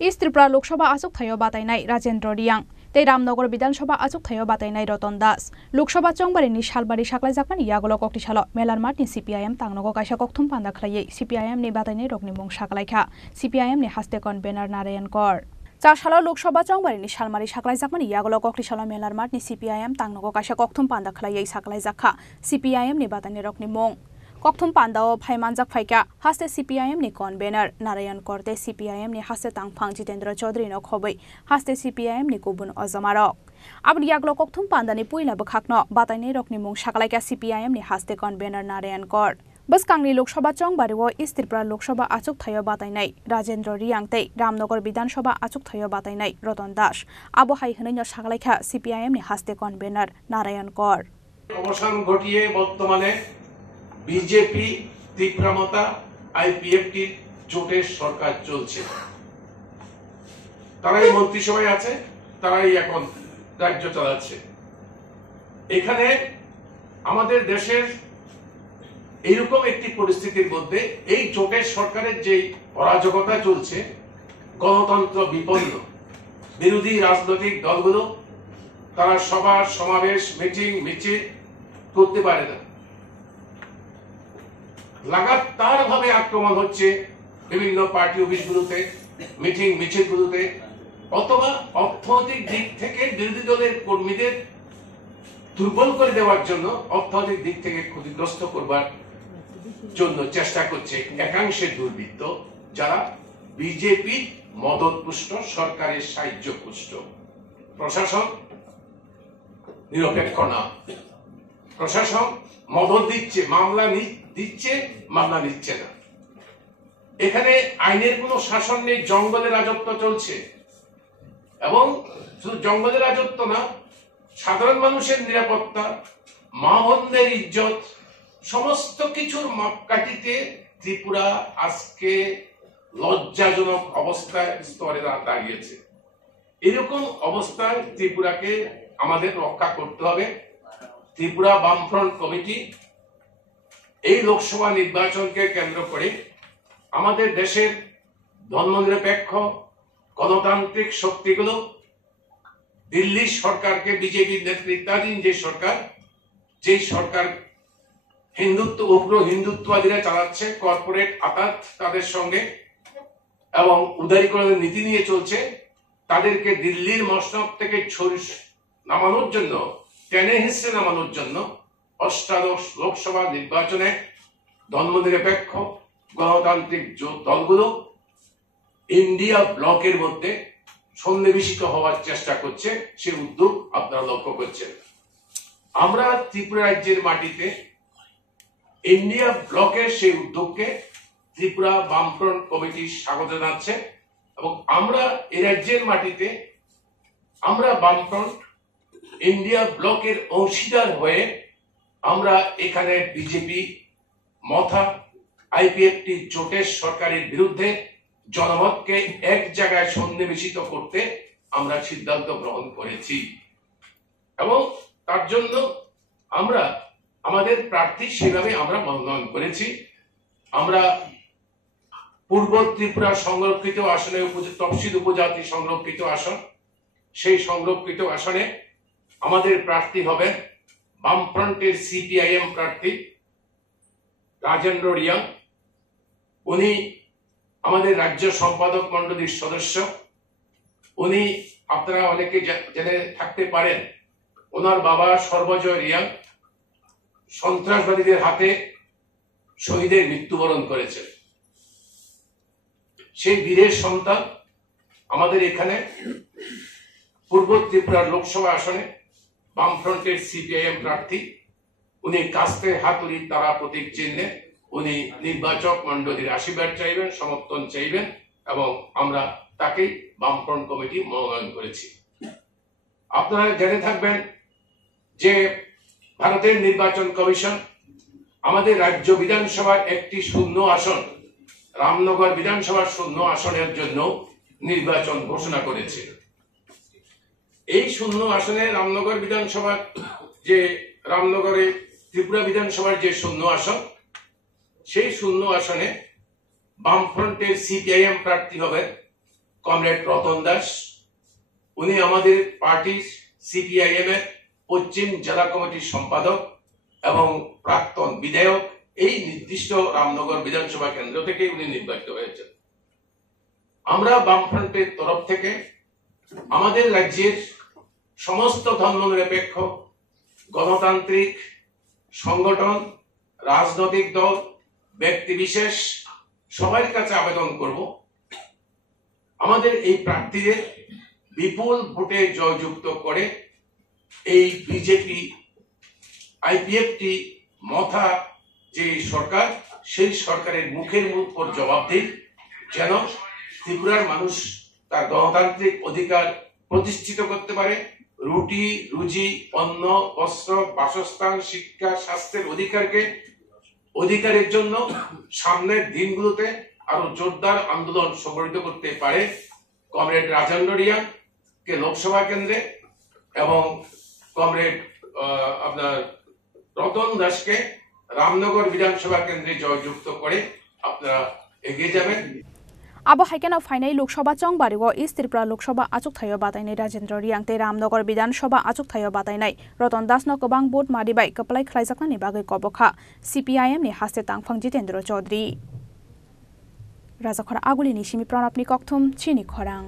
East Tripura Lok Sabha आचुकथायाव बातायनाय Rajendra रियां तै रामनगर विधानसभा आचुकथायाव बातायनाय रतन दास Lok Sabha चंबारिनि Salbari साख्लायजाकमानि यागल कक्टिसाल malar मार्टनि CPIM तांनगो कायसा कक्थुम पान्दा खलायै CPIM नि बातायनाय रगनि मुं साख्लायखा CPIM नि हास्ते कनभेनर नारायण कर चारसालाव लोकसभा चंबारिनि सालमारि साख्लायजाकमानि यागल कक्टिसाल मेलार मार्टनि CPIM तांनगो कायसा कक्थुम पान्दा खलायै साख्लायजाखा CPIM नि बातायनाय रगनि मुं कक्थुम पान्दाओ फाइमानजाक फाइका हास्ते CPIM नि कनभेनर नारायण करते CPIM नि हास्ते तांगफां जितेन्द्र चौधरी न खबै हास्ते CPIM नि गुबुन अजमारक अब याग्लो कक्थुम पान्दानि पुइला बखाक्न बातायनाय रकनि मुं साख्लायका CPIM नि हास्ते कनभेनर नारायण कर बसकांनि लोकसभा चंबारिओ इस्ट त्रिपुरा लोकसभा आचुकथायाव बातायनाय राजेन्द्र रियां तै रामनगर विधानसभा आचुकथायाव बातायनाय रतन दास आबो हाइहनैनो साख्लायखा CPIM नि हास्ते कनभेनर नारायण कर अवसान घटिए बर्तमाने बीजेपी ত্রিপুরামতা আইপিএফটি জোটের সরকার চলছে তারাই মন্ত্রিসভায় আছে তারাই এখন রাজ্য চালাচ্ছে এখানে আমাদের দেশের এইরকম একটি পরিস্থিতির মধ্যে এই জোটের সরকারের যে অরাজকতা চলছে গণতন্ত্র বিপন্ন বিরোধী রাজনৈতিক দলগুলো তারা সভা সমাবেশ মিটিং মিছিল করতে পারে না লাগাতার ভাবে আক্রমণ হচ্ছে বিভিন্ন পার্টি অফিসগুলোতে মিটিং মিছিলগুলোতে অথবা অর্থনৈতিক দিক থেকে বিরোধী দলের কর্মীদের দুর্বল করে দেওয়ার জন্য অর্থনৈতিক দিক থেকে ক্ষতিগ্রস্ত করবার জন্য চেষ্টা করছে একাংশের দুর্বৃত্ত যারা বিজেপি মদতপুষ্ট সরকারের সাহায্যপুষ্ট প্রশাসন নিরপেক্ষ না প্রশাসন মদত দিচ্ছে মামলা দিচ্ছে মামলা নিচ্ছে না এখানে আইনের কোনো শাসন নেই জঙ্গলের রাজত্ব চলছে এবং শুধু জঙ্গলের রাজত্ব না সাধারণ মানুষের নিরাপত্তা মা বোনদের ইজ্জত সমস্ত কিছুর মাপকাঠিতে ত্রিপুরা আজকে লজ্জাজনক অবস্থায় স্তরে দাঁড়িয়েছে এরকম অবস্থায় ত্রিপুরাকে আমাদের রক্ষা করতে হবে ত্রিপুরা বামফ্রন্ট কমিটি এই লোকসভা নির্বাচনকে কেন্দ্র করে আমাদের দেশের ধর্মনিরপেক্ষ গণতান্ত্রিক শক্তিগুলো দিল্লি সরকারকে বিজেপির নেতৃত্বাধীন যে সরকার হিন্দুত্ব উগ্র হিন্দুত্ববাদীরা চালাচ্ছে কর্পোরেট আতাত তাদের সঙ্গে এবং উদারীকরণের নীতি নিয়ে চলছে তাদেরকে দিল্লির মসনদ থেকে নামানোর জন্য টেনে হিসেবে নামানোর জন্য অষ্টাদশ লোকসভা নির্বাচনে ধর্মনিরপেক্ষ গণতান্ত্রিক দলগুলো ইন্ডিয়া ব্লকের মধ্যে সন্নিবেশিত হওয়ার চেষ্টা করছে সে উদ্যোগ আপনারা লক্ষ্য করছেন আমরা ত্রিপুরা রাজ্যের মাটিতে ইন্ডিয়া ব্লকের সেই উদ্যোগকে ত্রিপুরা বামফ্রন্ট কমিটি স্বাগত জানাচ্ছে এবং আমরা এই রাজ্যের মাটিতে আমরা বামফ্রন্ট ইন্ডিয়া ব্লকের অংশীদার হয়ে আমরা এখানে বিজেপি মথা আইপিএফটি জোটের সরকারের বিরুদ্ধে জনমতকে এক জায়গায় সন্নিবেশিত করতে আমরা সিদ্ধান্ত গ্রহণ করেছি এবং তার জন্য আমরা আমাদের প্রার্থী সেভাবে আমরা মনোনয়ন করেছি আমরা পূর্ব ত্রিপুরা সংরক্ষিত আসনে তফসিল উপজাতি সংরক্ষিত আসন সেই সংরক্ষিত আসনে আমাদের প্রার্থী হবেন বামফ্রন্টের CPIM প্রার্থী রাজেন্দ্র রিয়াং উনি আমাদের রাজ্য সম্পাদক মণ্ডলীর সদস্য উনি আপনারা অনেকে জেনে থাকতে পারেন ওনার বাবা সর্বজয় রিয়াং সন্ত্রাসবাদীদের হাতে শহীদের মৃত্যুবরণ করেছেন সেই বীরের সন্তান আমাদের এখানে পূর্ব ত্রিপুরার লোকসভা আসনে বামফ্রন্টের CPIM প্রার্থী উনি কাস্তে হাতুড়ি তারা প্রতীক চিহ্নে উনি নির্বাচক মণ্ডলীর আশীর্বাদ চাইবেন সমর্থন চাইবেন এবং আমরা তাকে বামফ্রন্ট কমিটি মনোনয়ন করেছি আপনারা জেনে থাকবেন যে ভারতের নির্বাচন কমিশন আমাদের রাজ্য বিধানসভার একটি শূন্য আসন রামনগর বিধানসভার শূন্য আসনের জন্য নির্বাচন ঘোষণা করেছে এই শূন্য আসনে রামনগর বিধানসভার যে রামনগরে ত্রিপুরা বিধানসভার যে শূন্য আসন সেই শূন্য আসনে বামফ্রন্টের CPIM প্রার্থী হবেন কমরেড রতন দাস, উনি আমাদের পার্টির সিপিআইএম এর পশ্চিম জেলা কমিটির সম্পাদক এবং প্রাক্তন বিধায়ক। এই নির্দিষ্ট রামনগর বিধানসভা কেন্দ্র থেকে উনি নির্বাচিত হয়েছেন। আমরা বামফ্রন্টের তরফ থেকে আমাদের রাজ্যের সমস্ত ধর্মনিরপেক্ষ গণতান্ত্রিক সংগঠন, রাজনৈতিক দল, ব্যক্তি বিশেষ সবার কাছে আবেদন করব, আমাদের এই প্রার্থীদের বিপুল ভোটে জয়যুক্ত করে এই বিজেপি আইপিএফটি মথা যে সরকার, সেই সরকারের মুখের উপর জবাব দিন, যেন ত্রিপুরার মানুষ তার গণতান্ত্রিক অধিকার প্রতিষ্ঠিত করতে পারে। রুটি রুজি, অন্ন, বস্ত্র, বাসস্থান, শিক্ষা, স্বাস্থ্যের অধিকারের জন্য সামনের দিনগুলোতে আরো জোরদার আন্দোলন সংগঠিত করতে পারে। কমরেড রাজেন ডরিয়াং কে লোকসভা কেন্দ্রে এবং কমরেড আপনার রতন দাসকে রামনগর বিধানসভা কেন্দ্রে জয়যুক্ত করে আপনারা এগিয়ে যাবেন। Abo haikena fainai Loksaha chongbario East Tripura Loksaha achuk thayo batainai Rajendra Riang te Ramnagar Bidhan Sabha achuk thayo batainai Ratan Das no gobang bot maribai kaplai khlaijaknani bagai kobokha CPIM ni haste tangphang Jitendra Chaudhary Rajakhora Agulini Simi Pranapni Kokthum Chini Khorang